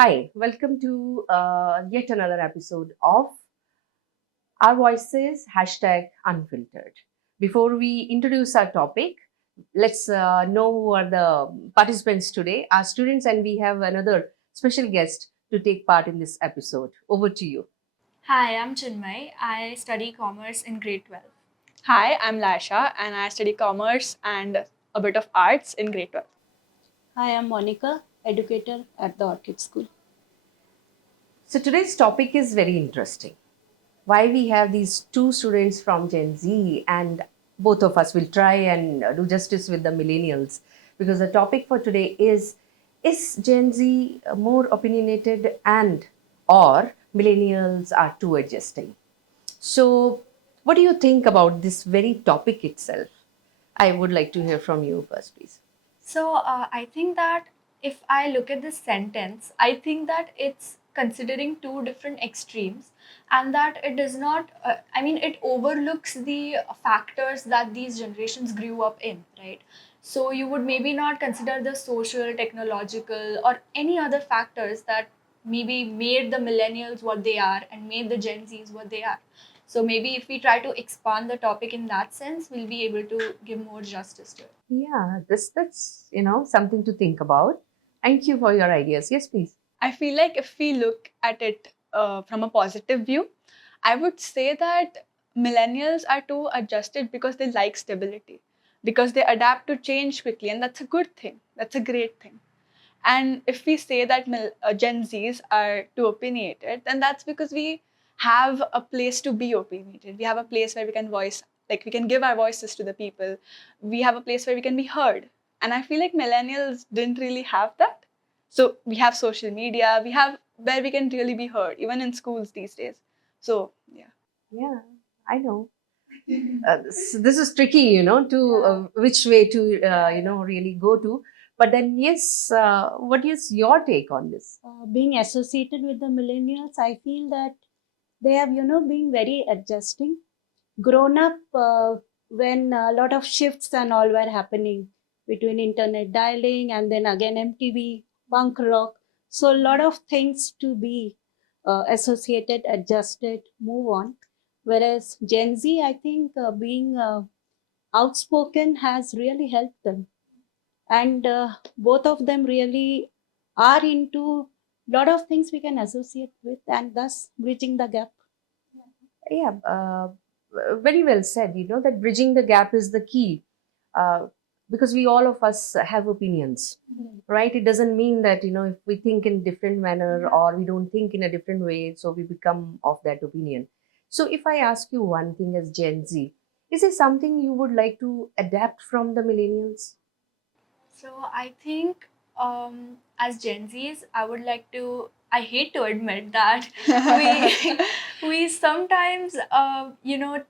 Hi, welcome to yet another episode of Our Voices #Unfiltered. Before we introduce our topic, let's know who are the participants today, our students, and we have another special guest to take part in this episode. Over to you. Hi, I'm Chinmay. I study commerce in grade 12. Hi, I'm Lasha and I study commerce and a bit of arts in grade 12. Hi, I'm Monica, educator at the Orchid School. So today's topic is very interesting. Why we have these two students from Gen Z, and both of us will try and do justice with the millennials, because the topic for today is Gen Z more opinionated and or millennials are too adjusting? So, what do you think about this very topic itself? I would like to hear from you first, please. I think that if I look at this sentence, I think that it's considering two different extremes and that it does not, it overlooks the factors that these generations grew up in, right? So you would maybe not consider the social, technological, or any other factors that maybe made the millennials what they are and made the Gen Zs what they are. So maybe if we try to expand the topic in that sense, we'll be able to give more justice to it. Yeah, that's something to think about. Thank you for your ideas. Yes, please. I feel like if we look at it from a positive view, I would say that millennials are too adjusted because they like stability, because they adapt to change quickly, and that's a good thing. That's a great thing. And if we say that Gen Zs are too opinionated, then that's because we have a place to be opinionated. We have a place where we can voice, like we can give our voices to the people. We have a place where we can be heard. And I feel like millennials didn't really have that. So we have social media, we have where we can really be heard, even in schools these days. So, yeah. Yeah, I know. This is tricky, to which way to really go to. But then, yes, what is your take on this? Being associated with the millennials, I feel that they have, been very adjusting. Grown up when a lot of shifts and all were happening between internet dialing and then again MTV, punk rock. So a lot of things to be associated, adjusted, move on. Whereas Gen Z, I think being outspoken has really helped them. And both of them really are into lot of things we can associate with and thus bridging the gap. Yeah, very well said. That bridging the gap is the key, uh, because we all of us have opinions, right? It doesn't mean that if we think in different manner or we don't think in a different way, so we become of that opinion. So, if I ask you one thing as Gen Z, is there something you would like to adapt from the millennials? So I think as Gen Zs, I would like to. I hate to admit that we sometimes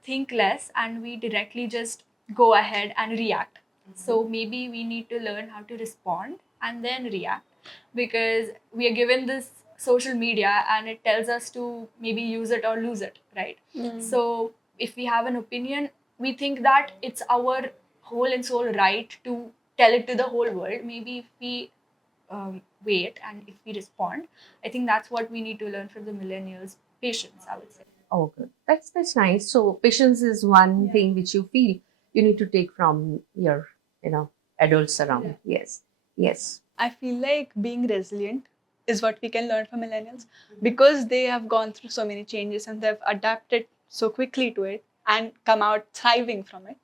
think less and we directly just go ahead and react. So maybe we need to learn how to respond and then react because we are given this social media and it tells us to maybe use it or lose it, right? So if we have an opinion, we think that it's our whole and soul right to tell it to the whole world. Maybe if we wait and if we respond, I think that's what we need to learn from the millennials. Patience, I would say. Oh, good. That's nice. So patience is one thing which you feel you need to take from your, adults around. Yes, yes. I feel like being resilient is what we can learn from millennials because they have gone through so many changes and they've adapted so quickly to it and come out thriving from it.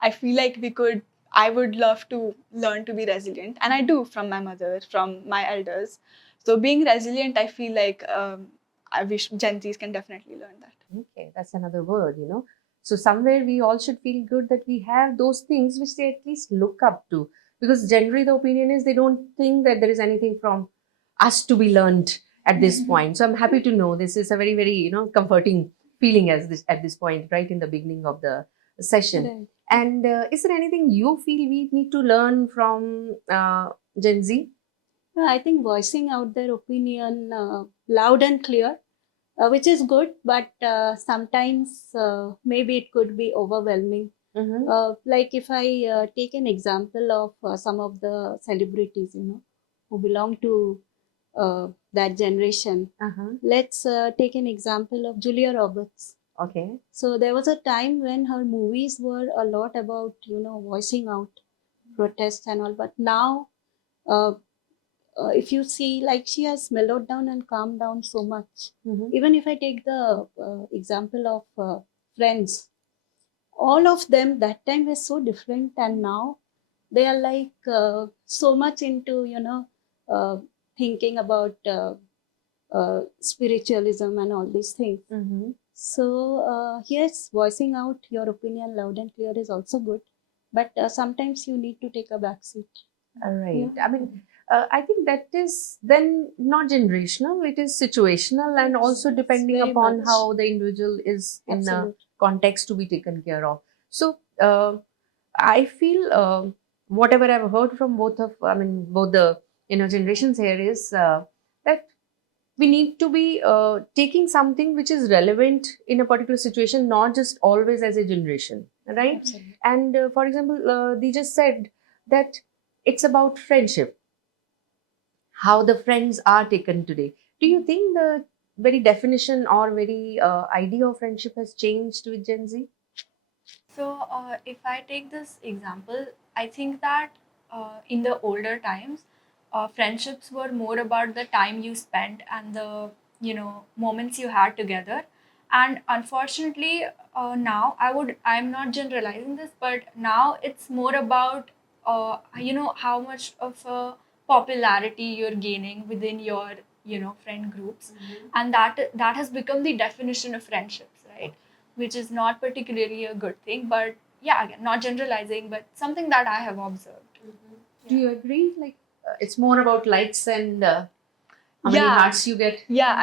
I feel like I would love to learn to be resilient, and I do from my mother, from my elders. So being resilient, I feel like I wish Gen Zs can definitely learn that. Okay, that's another word. So somewhere we all should feel good that we have those things which they at least look up to. Because generally the opinion is they don't think that there is anything from us to be learned at this point. So I'm happy to know this is a very, very, comforting feeling at this point, right in the beginning of the session. Right. And is there anything you feel we need to learn from Gen Z? I think voicing out their opinion loud and clear, which is good, but sometimes maybe it could be overwhelming. Mm-hmm. Like if I take an example of some of the celebrities, who belong to that generation. Uh-huh. Let's take an example of Julia Roberts. Okay. So there was a time when her movies were a lot about, voicing out protests and all. But now, uh, if you see, like she has mellowed down and calmed down so much. Mhm. Even if I take the example of Friends, all of them that time were so different, and now they are like so much into, thinking about spiritualism and all these things. Mhm. So, yes, voicing out your opinion loud and clear is also good, but sometimes you need to take a back seat. All right. Yeah. I mean, I think that is then not generational, it is situational, and also depending very upon much. how the individual is in a Absolutely. context to be taken care of. So, I feel whatever I've heard from both the generations here is that we need to be taking something which is relevant in a particular situation, not just always as a generation, right? Absolutely. And for example, they just said that it's about friendship, how the friends are taken today. Do you think the very definition or very idea of friendship has changed with Gen Z? So, if I take this example, I think that in the older times, friendships were more about the time you spent and the moments you had together. And unfortunately, now I'm not generalizing this, but now it's more about how much of a popularity you're gaining within your friend groups, and that has become the definition of friendships, right? Which is not particularly a good thing. But yeah, again, not generalizing, but something that I have observed. Do you agree? Like, it's more about likes and how many Yeah. hearts you get. Yeah,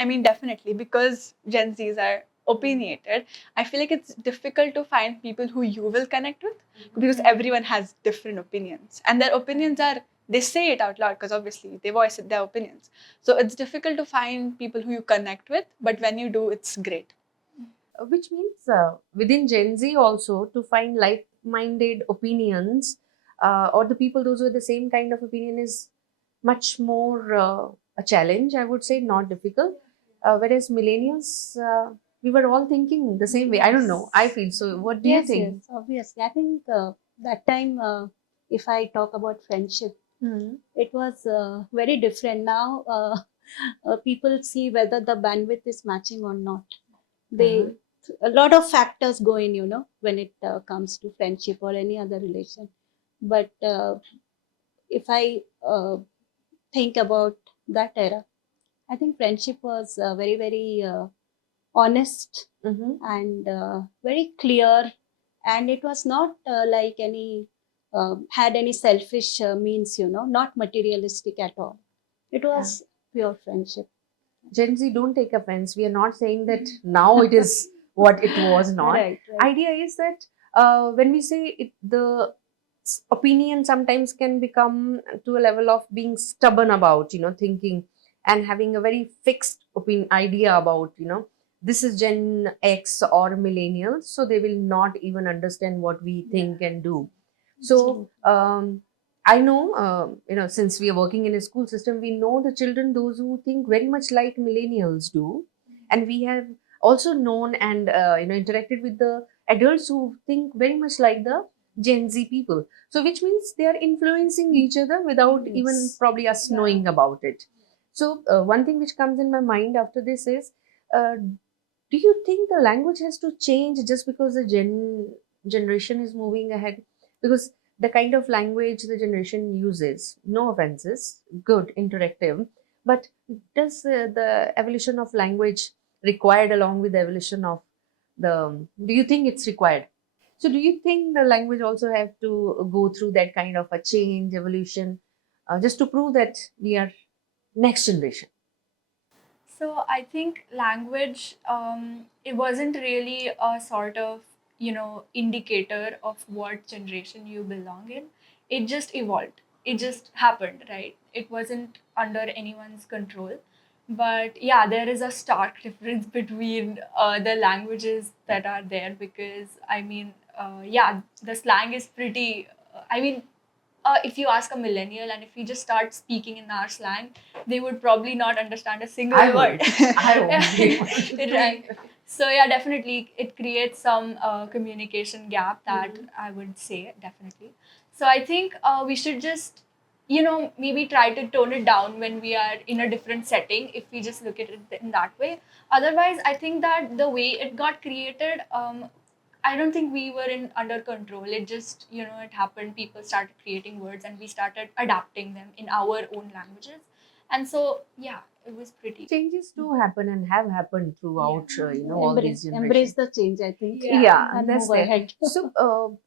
I mean, definitely, because Gen Zs are opinionated, I feel like it's difficult to find people who you will connect with because everyone has different opinions. And their opinions are, they say it out loud because obviously they voice their opinions. So it's difficult to find people who you connect with, but when you do, it's great. Which means within Gen Z also to find like-minded opinions or the people those with the same kind of opinion is much more a challenge. I would say not difficult. Whereas millennials, we were all thinking the same way. I don't know. I feel so. What do you Yes, think? yes, obviously. I think that time, if I talk about friendship, Hmm. it was very different. Now, people see whether the bandwidth is matching or not. Uh-huh. They A lot of factors go in, when it comes to friendship or any other relation. But if I think about that era, I think friendship was very, very honest Mm-hmm. and very clear, and it was not like any had any selfish means, not materialistic at all. It Yeah. was pure friendship. Gen Z, don't take offense. We are not saying that now it is what it was not. Right, right. Idea is that when we say it, the opinion sometimes can become to a level of being stubborn about, thinking and having a very fixed opinion idea about, this is Gen X or millennials, so they will not even understand what we think and do. So, I know, since we are working in a school system, we know the children, those who think very much like millennials do. And we have also known and, interacted with the adults who think very much like the Gen Z people. So, which means they are influencing each other without even Yes. probably us knowing about it. So, one thing which comes in my mind after this is, do you think the language has to change just because the generation is moving ahead? Because the kind of language the generation uses, no offenses, good, interactive, but does the evolution of language required along with the evolution of do you think it's required? So do you think the language also have to go through that kind of a change, evolution, just to prove that we are next generation? So I think language, it wasn't really a sort of indicator of what generation you belong in. It just evolved. It just happened, right? It wasn't under anyone's control. But yeah, there is a stark difference between the languages that are there, because I mean, yeah, the slang is pretty. I mean, if you ask a millennial and if we just start speaking in our slang, they would probably not understand a single I word. would. I won't be able to. Right. So yeah, definitely it creates some communication gap that I would say definitely. So I think we should just maybe try to tone it down when we are in a different setting if we just look at it in that way. Otherwise, I think that the way it got created, I don't think we were in under control. It just, it happened. People started creating words and we started adapting them in our own languages. And so, yeah, it was pretty. Changes do happen and have happened throughout, all these Embrace generations. the change, I think. Yeah, And that's move there. ahead. So,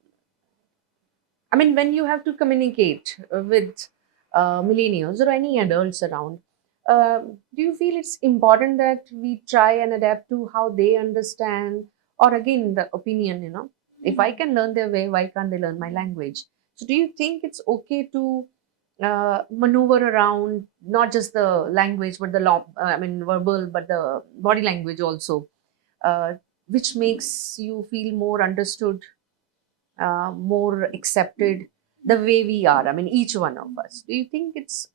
I mean, when you have to communicate with millennials or any adults around, do you feel it's important that we try and adapt to how they understand, or again, the opinion, if I can learn their way, why can't they learn my language? So, do you think it's okay to maneuver around not just the language, but the I mean, verbal, but the body language also, which makes you feel more understood, more accepted the way we are? I mean, each one of us. Do you think it's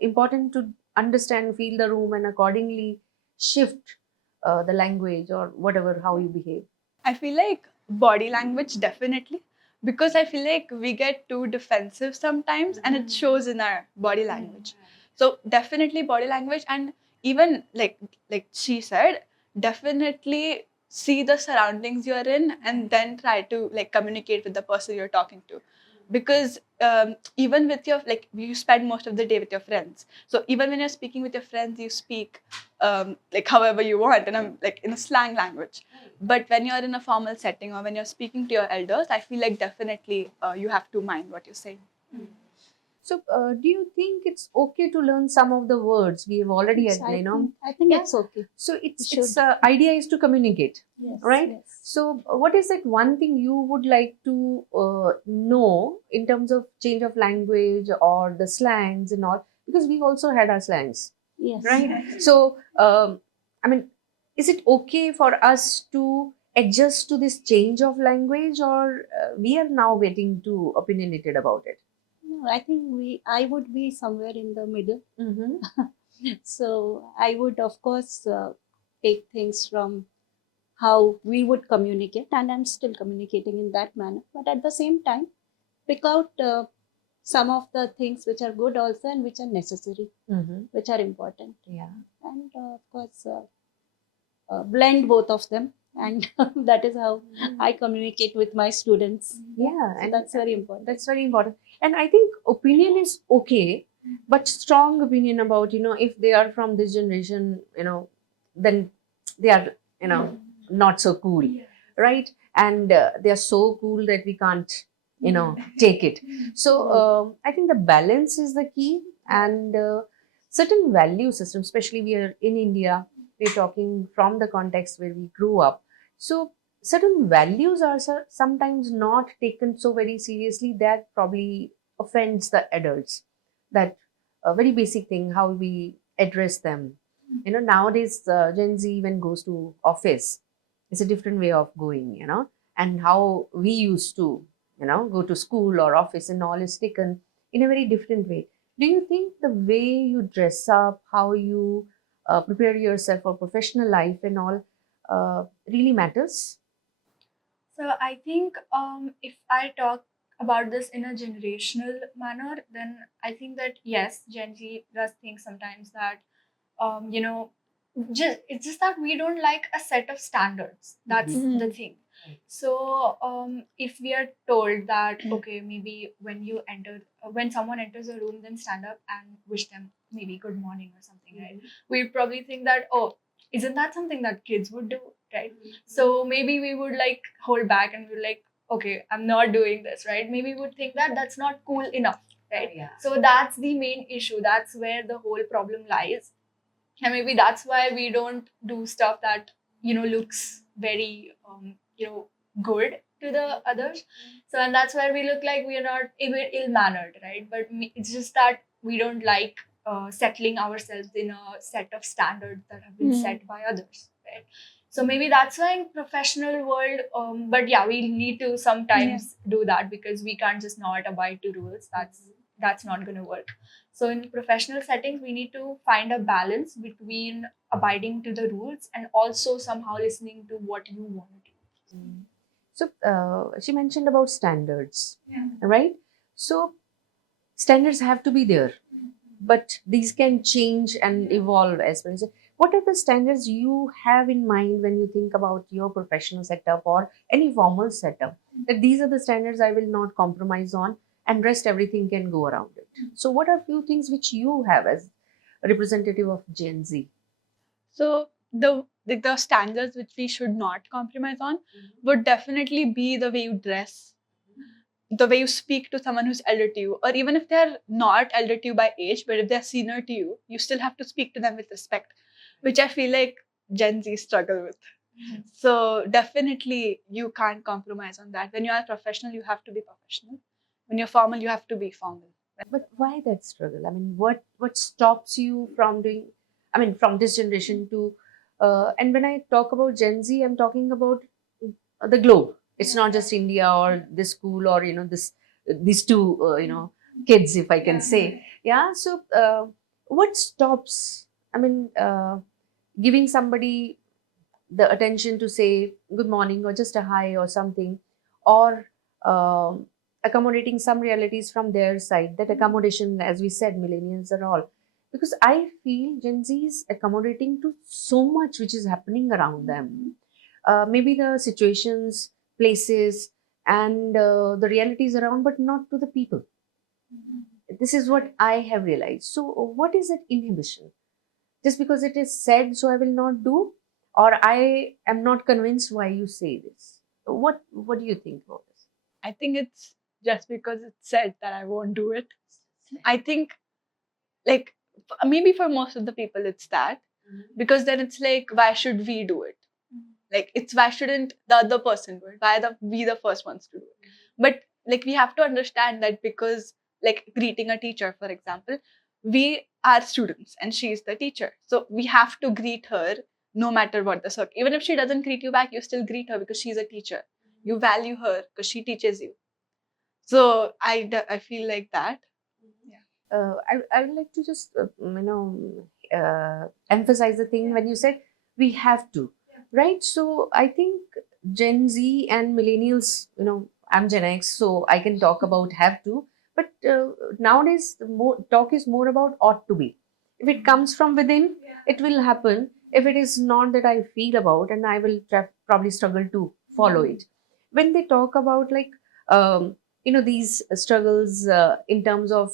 important to understand, feel the room, and accordingly shift the language or whatever, how you behave? I feel like body language definitely, because I feel like we get too defensive sometimes and it shows in our body language. So definitely body language, and even like she said, definitely see the surroundings you're in and then try to like communicate with the person you're talking to, because even with your like you spend most of the day with your friends, so even when you're speaking with your friends you speak like however you want, and I'm like in a slang language. But when you're in a formal setting or when you're speaking to your elders, I feel like definitely you have to mind what you say. So, do you think it's okay to learn some of the words we have already, Yes, I think Yeah. it's okay. So it's should. idea is to communicate, Yes, right? yes. So, what is that one thing you would like to know in terms of change of language or the slangs and all? Because we also had our slangs, Yes. right? So, I mean, is it okay for us to adjust to this change of language, or we are now getting too opinionated about it? No, I think I would be somewhere in the middle. Mm-hmm. So I would, of course, take things from how we would communicate, and I'm still communicating in that manner. But at the same time, pick out some of the things which are good also and which are necessary, Mm-hmm. which are important, Yeah. and of course, blend both of them. And that is how I communicate with my students. Yeah, So and that's very important. that's very important. And I think opinion is okay, but strong opinion about, if they are from this generation, then they are, not so cool, right? And they are so cool that we can't, take it. So I think the balance is the key, and certain value system, especially we are in India, we're talking from the context where we grew up. So certain values are sometimes not taken so very seriously, that probably offends the adults. That a very basic thing, how we address them. Nowadays Gen Z even goes to office, it's a different way of going, and how we used to, go to school or office and all is taken in a very different way. Do you think the way you dress up, how you prepare yourself for professional life and all, really matters? So I think if I talk about this in a generational manner, then I think that yes, Gen Z does think sometimes that um, you know, it's just that we don't like a set of standards. That's the thing. So if we are told that okay, maybe when someone enters a room, then stand up and wish them maybe good morning or something, right? We probably think that, oh, isn't that something that kids would do, right? So maybe we would like hold back and we're like, okay, I'm not doing this, right? Maybe we would think that that's not cool enough, right? Yeah. So that's the main issue. That's where the whole problem lies, and maybe that's why we don't do stuff that looks very good to the others. So, and that's where we look like we are not ill mannered, right? But it's just that we don't like settling ourselves in a set of standards that have been set by others, right? So maybe that's why in professional world, but yeah, we need to sometimes do that because we can't just not abide to rules. That's not going to work. So in professional settings, we need to find a balance between abiding to the rules and also somehow listening to what you want to do. So she mentioned about standards, Yeah. right? So standards have to be there, but these can change and evolve as well. So what are the standards you have in mind when you think about your professional setup or any formal setup? That these are the standards I will not compromise on, and rest everything can go around it. So what are few things which you have as a representative of Gen Z? So the standards which we should not compromise on would definitely be the way you dress, the way you speak to someone who's elder to you, or even if they're not elder to you by age, but if they're senior to you, you still have to speak to them with respect, which I feel like Gen Z struggle with. So definitely you can't compromise on that. When you are professional, you have to be professional. When you're formal, you have to be formal. But why that struggle? I mean, what stops you from doing? I mean, from this generation to, and when I talk about Gen Z, I'm talking about the globe. It's not just India or this school or this these two kids, if I can say. Yeah. So, what stops? I mean, giving somebody the attention to say good morning or just a hi or something, or accommodating some realities from their side. That accommodation, as we said, millennials are all, because I feel Gen Z is accommodating to so much which is happening around them. Maybe the situations, places, and the realities around, but not to the people. This is what I have realized. So what is that inhibition? Just because it is said, so I will not do, or I am not convinced why you say this. What do you think about this? I think it's just because it's said that I won't do it. I think, like, maybe for most of the people, it's that. Because then it's like, why should we do it? Like, it's why shouldn't the other person do it? Why are we the first ones to do it? But, like, we have to understand that because, like, greeting a teacher, for example, we are students and she's the teacher. So we have to greet her no matter what the circle. Even if she doesn't greet you back, you still greet her because she's a teacher. You value her because she teaches you. So I feel like that. I would like to just emphasize the thing when you said we have to, right? So I think Gen Z and millennials, I'm Gen X, so I can talk about have to, but nowadays more talk is more about ought to be. If it comes from within, it will happen. If it is not that I feel about, and I will probably struggle to follow it. When they talk about like these struggles in terms of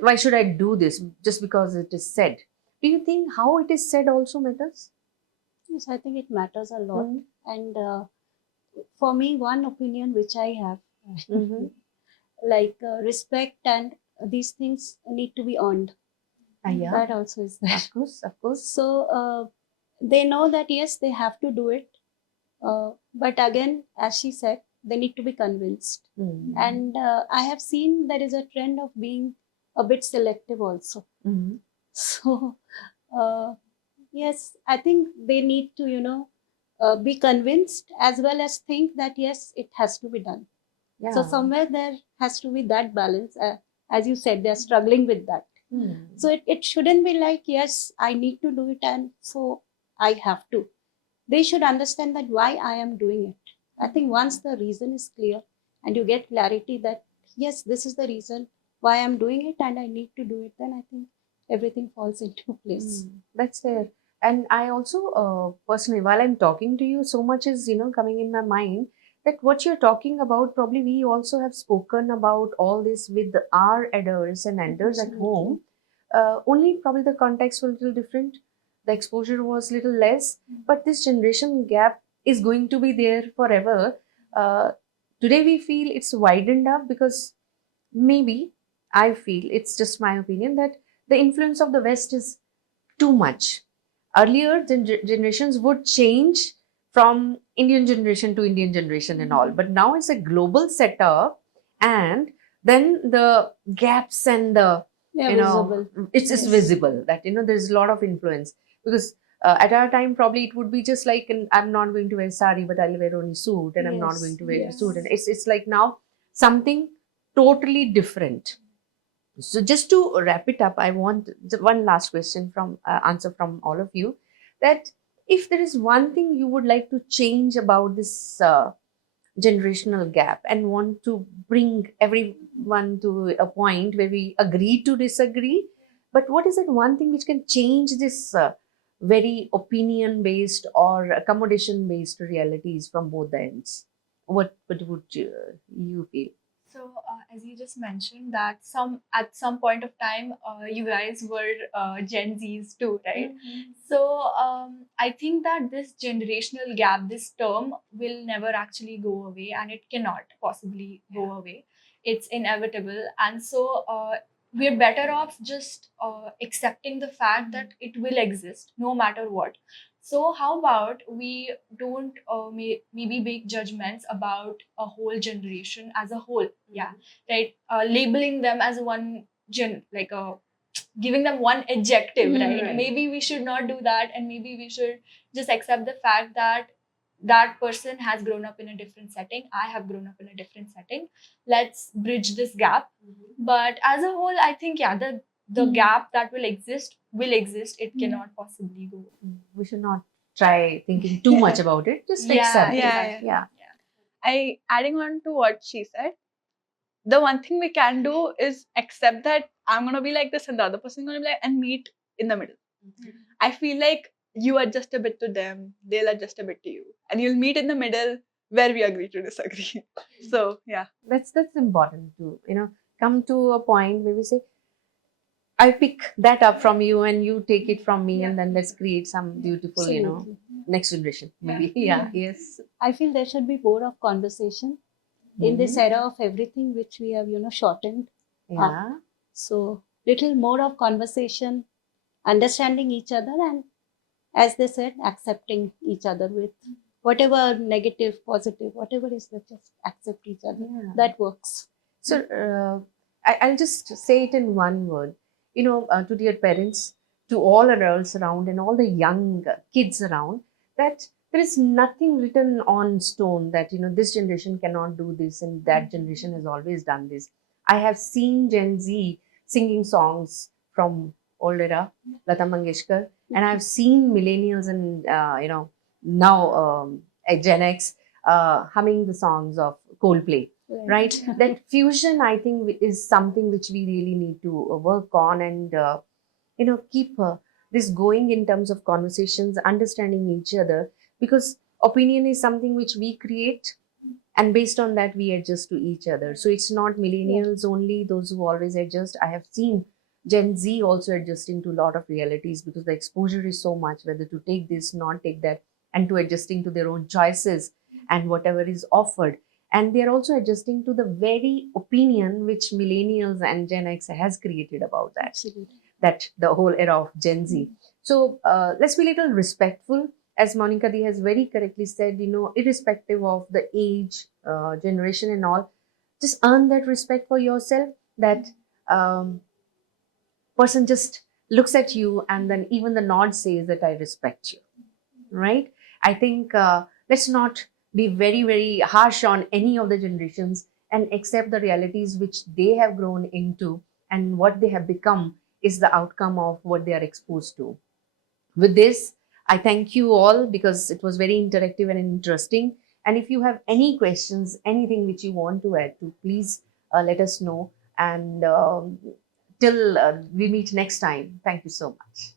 why should I do this just because it is said? Do you think how it is said also matters? Yes, I think it matters a lot. Mhm. And for me, one opinion which I have, Mhm. like respect and these things need to be earned. Yeah, That also is there. of course, of course. So they know that yes, they have to do it. But again, as she said, they need to be convinced. Mhm. And I have seen there is a trend of being a bit selective also. Mhm. So, yes, I think they need to, be convinced as well as think that yes, it has to be done. Yeah. So, somewhere there has to be that balance. As you said, they're struggling with that. Mhm. So, it shouldn't be like, yes, I need to do it, and so I have to. They should understand that why I am doing it. I think once the reason is clear and you get clarity that, yes, this is the reason why I'm doing it and I need to do it, then I think everything falls into place. That's there. And I also personally, while I'm talking to you, so much is coming in my mind that what you're talking about, probably we also have spoken about all this with our elders and elders at Absolutely. home. Only probably the context was a little different, the exposure was little less, but this generation gap is going to be there forever. Today we feel it's widened up because maybe I feel, it's just my opinion, that the influence of the West is too much. Earlier generations would change from Indian generation to Indian generation and all, but now it's a global setup, and then the gaps and the Yeah, visible. it's Yes. visible that there's a lot of influence, because At our time, probably it would be just like, I'm not going to wear sari, but I'll wear only suit, and I'm not Yes, going to wear a yes. suit. And it's like now something totally different. So just to wrap it up, I want one last question from answer from all of you, that if there is one thing you would like to change about this generational gap and want to bring everyone to a point where we agree to disagree, but what is it one thing which can change this very opinion based or accommodation based realities from both the ends? What would you feel? So, as you just mentioned, that at some point of time, you guys were Gen Zs too, right? So, I think that this generational gap, this term, will never actually go away, and it cannot possibly go away. It's inevitable, and so we're better off just accepting the fact that it will exist no matter what. So, how about we don't maybe make judgments about a whole generation as a whole? Yeah, right. Labeling them as one like giving them one adjective, right? Right. Maybe we should not do that, and maybe we should just accept the fact that that person has grown up in a different setting. I have grown up in a different setting. Let's bridge this gap. But as a whole, I think yeah, the gap that will exist will exist. It cannot possibly go. We should not try thinking too much about it. Just Yeah, accept it. yeah. Yeah. I adding on to what she said, the one thing we can do is accept that I'm gonna be like this and the other person gonna be like, and meet in the middle. I feel like you adjust a bit to them, they'll adjust a bit to you, and you'll meet in the middle where we agree to disagree. So yeah. That's important to come to a point where we say, I pick that up from you and you take it from me, and then let's create some beautiful Absolutely. next generation maybe. Yeah. Yes. I feel there should be more of conversation in this era of everything which we have, shortened. Yeah. So little more of conversation, understanding each other, and as they said, accepting each other with whatever negative, positive, whatever is there, just accept each other. Yeah. That works. So I'll just say it in one word. To dear parents, to all adults around, and all the young kids around, that there is nothing written on stone that this generation cannot do this and that generation has always done this. I have seen Gen Z singing songs from old era, Lata Mangeshkar, and I've seen millennials and now Gen X humming the songs of Coldplay. Right. That fusion, I think, is something which we really need to work on, and keep this going in terms of conversations, understanding each other, because opinion is something which we create, and based on that we adjust to each other. So it's not millennials only, those who always adjust. I have seen Gen Z also adjusting to a lot of realities, because the exposure is so much, whether to take this, not take that, and to adjusting to their own choices and whatever is offered. And they are also adjusting to the very opinion which millennials and Gen X has created about that. Absolutely. That the whole era of Gen Z. So let's be a little respectful, as Monica Di has very correctly said. Irrespective of the age, generation, and all, just earn that respect for yourself. That person just looks at you, and then even the nod says that I respect you. Right? I think let's not be very, very harsh on any of the generations, and accept the realities which they have grown into, and what they have become is the outcome of what they are exposed to. With this, I thank you all, because it was very interactive and interesting. And if you have any questions, anything which you want to add to, please let us know. And till we meet next time, thank you so much.